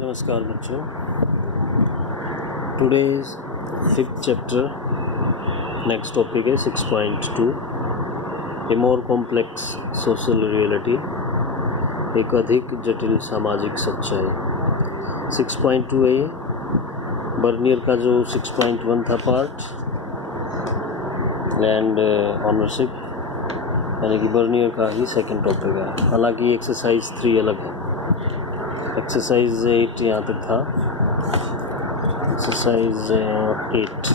नमस्कार बच्चों। Today's 5th chapter next topic है 6.2 ए मोर कॉम्प्लेक्स सोशल रियलिटी, एक अधिक जटिल सामाजिक सच्चाई। 6.2 है बर्नियर का जो 6.1 था पार्ट लैंड ऑनरशिप, यानी कि बर्नियर का ही सेकंड टॉपिक है। हालांकि एक्सरसाइज 3 अलग है। एक्सरसाइज 8 यहाँ तक था, एक्सरसाइज 8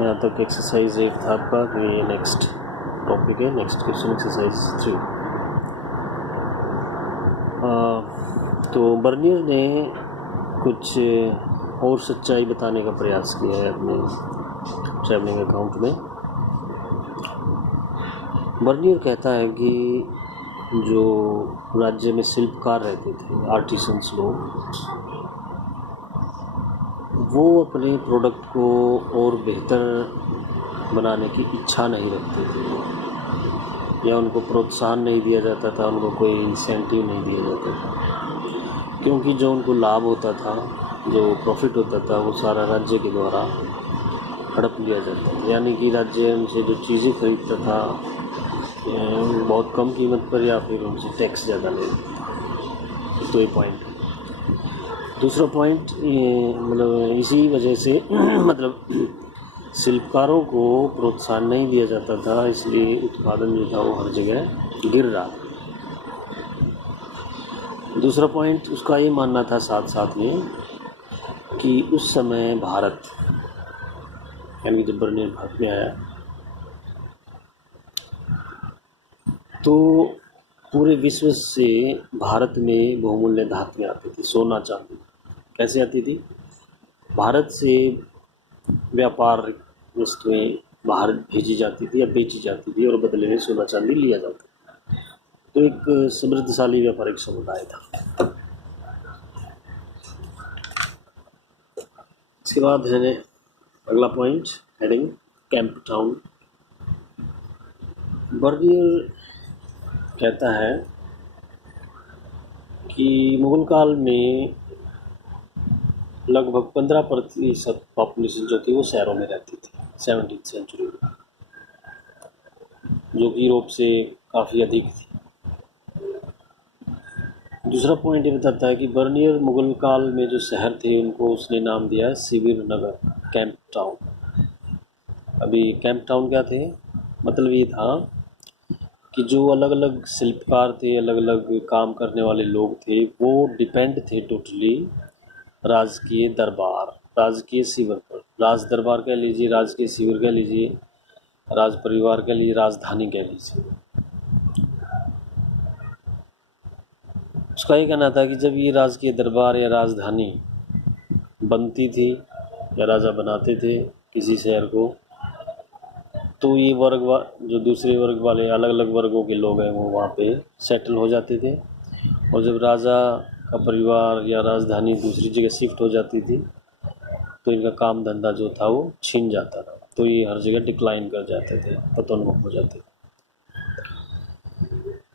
यहाँ तक एक्सरसाइज 8 था आपका। ये नेक्स्ट टॉपिक है, नेक्स्ट क्वेश्चन एक्सरसाइज 3। तो बर्नियर ने कुछ और सच्चाई बताने का प्रयास किया है अपने ट्रैवलिंग अकाउंट में। बर्नियर कहता है कि जो राज्य में शिल्पकार रहते थे, आर्टिसंस लोग, वो अपने प्रोडक्ट को और बेहतर बनाने की इच्छा नहीं रखते थे, या उनको प्रोत्साहन नहीं दिया जाता था, उनको कोई इंसेंटिव नहीं दिया जाता था, क्योंकि जो उनको लाभ होता था, जो प्रॉफिट होता था, वो सारा राज्य के द्वारा हड़प लिया जाता था। यानी कि राज्य उनसे जो चीज़ें खरीदता था बहुत कम कीमत पर, या फिर उनसे टैक्स ज़्यादा ले। तो ये पॉइंट है। दूसरा पॉइंट मतलब इसी वजह से मतलब शिल्पकारों को प्रोत्साहन नहीं दिया जाता था, इसलिए उत्पादन जो था वो हर जगह गिर रहा था। दूसरा पॉइंट उसका ये मानना था साथ साथ में कि उस समय भारत, यानी जब बर्नियर भारत में आया तो पूरे विश्व से भारत में बहुमूल्य धातुएं आती थी, सोना चांदी। कैसे आती थी? भारत से व्यापारिक वस्तुएं बाहर भेजी जाती थी या बेची जाती थी, और बदले में सोना चांदी लिया जाता था। तो एक समृद्धशाली व्यापारिक समुदाय था। इसके बाद है अगला point, heading camp town. Bernier कहता है कि मुगल काल में लगभग 15% पॉपुलेशन जो थी वो शहरों में रहती थी 17th सेंचुरी में, जो कि यूरोप से काफ़ी अधिक थी। दूसरा पॉइंट ये बताता है कि बर्नियर मुगल काल में जो शहर थे उनको उसने नाम दिया है शिविर नगर, कैंप टाउन। अभी कैंप टाउन क्या थे? मतलब ये था कि जो अलग अलग शिल्पकार थे, अलग अलग काम करने वाले लोग थे, वो डिपेंड थे टोटली राजकीय दरबार, राजकीय शिविर पर। राज दरबार कह लीजिए, राजकीय शिविर कह लीजिए, राज परिवार कह लीजिए, राजधानी कह लीजिए। उसका ये कहना था कि जब ये राजकीय दरबार या राजधानी बनती थी या राजा बनाते थे किसी शहर को, तो ये जो दूसरे वर्ग वाले अलग अलग वर्गों के लोग हैं वो वहाँ पे सेटल हो जाते थे, और जब राजा का परिवार या राजधानी दूसरी जगह शिफ्ट हो जाती थी तो इनका काम धंधा जो था वो छिन जाता था, तो ये हर जगह डिक्लाइन कर जाते थे, पतोन्मुख हो जाते थे।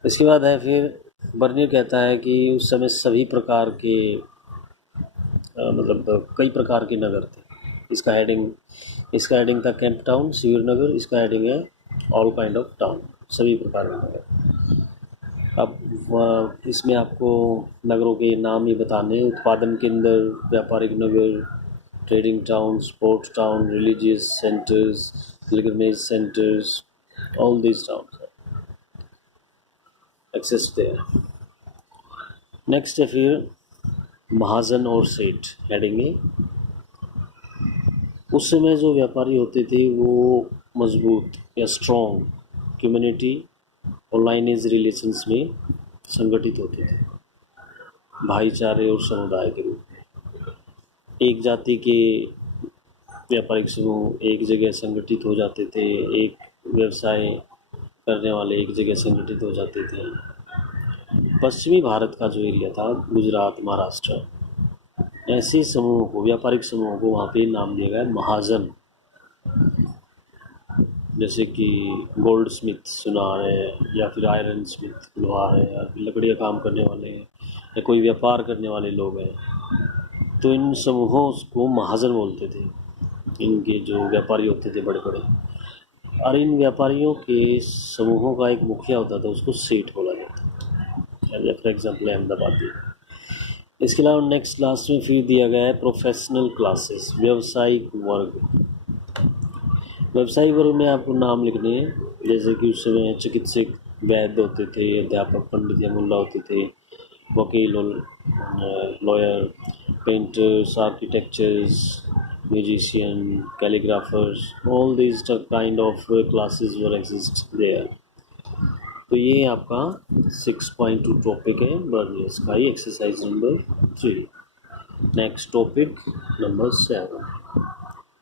इसके बाद है फिर बर्नियर कहता है कि उस समय सभी प्रकार के मतलब कई प्रकार के नगर थे। इसका हेडिंग था कैंप टाउन, शिविर नगर। इसका हेडिंग है ऑल काइंड ऑफ टाउन, सभी प्रकार के नगर। अब इसमें आपको नगरों के नाम ही बताने, उत्पादन केंद्र, व्यापारिक नगर, trading town, sports town, religious centres, pilgrimage centres, all these towns exist there. Next है फिर महाजन और सेठ, हेडिंग में उस समय जो व्यापारी होते थे वो मजबूत या स्ट्रॉन्ग कम्युनिटी और लाइनेज रिलेशंस में संगठित होते थे, भाईचारे और समुदाय के रूप में। एक जाति के व्यापारिक समूह एक जगह संगठित हो जाते थे, एक व्यवसाय करने वाले एक जगह संगठित हो जाते थे। पश्चिमी भारत का जो एरिया था, गुजरात, महाराष्ट्र, ऐसे समूहों को, व्यापारिक समूहों को वहाँ पे नाम दिया गया महाजन। जैसे कि गोल्ड स्मिथ सुना है, या फिर आयरन स्मिथ, लोहार है, या फिर लकड़ी का काम करने वाले या कोई व्यापार करने वाले लोग हैं, तो इन समूहों को महाजन बोलते थे। इनके जो व्यापारी होते थे बड़े बड़े, और इन व्यापारियों के समूहों का एक मुखिया होता था, उसको सेठ बोला जाता था। For example Ahmedabadi. इसके अलावा नेक्स्ट क्लास में फिर दिया गया है प्रोफेशनल क्लासेस, व्यावसायिक वर्ग। व्यवसायिक वर्ग में आपको नाम लिखने हैं, जैसे कि उस समय चिकित्सक, वैद्य होते थे, अध्यापक, पंडित या मुल्ला होते थे, वकील और lawyer, painters, architectures, musician, calligraphers, all these kind of classes were exist there. तो ये आपका 6.2 टॉपिक है बर्नियर्स का ही, exercise number 3। Next topic number 7।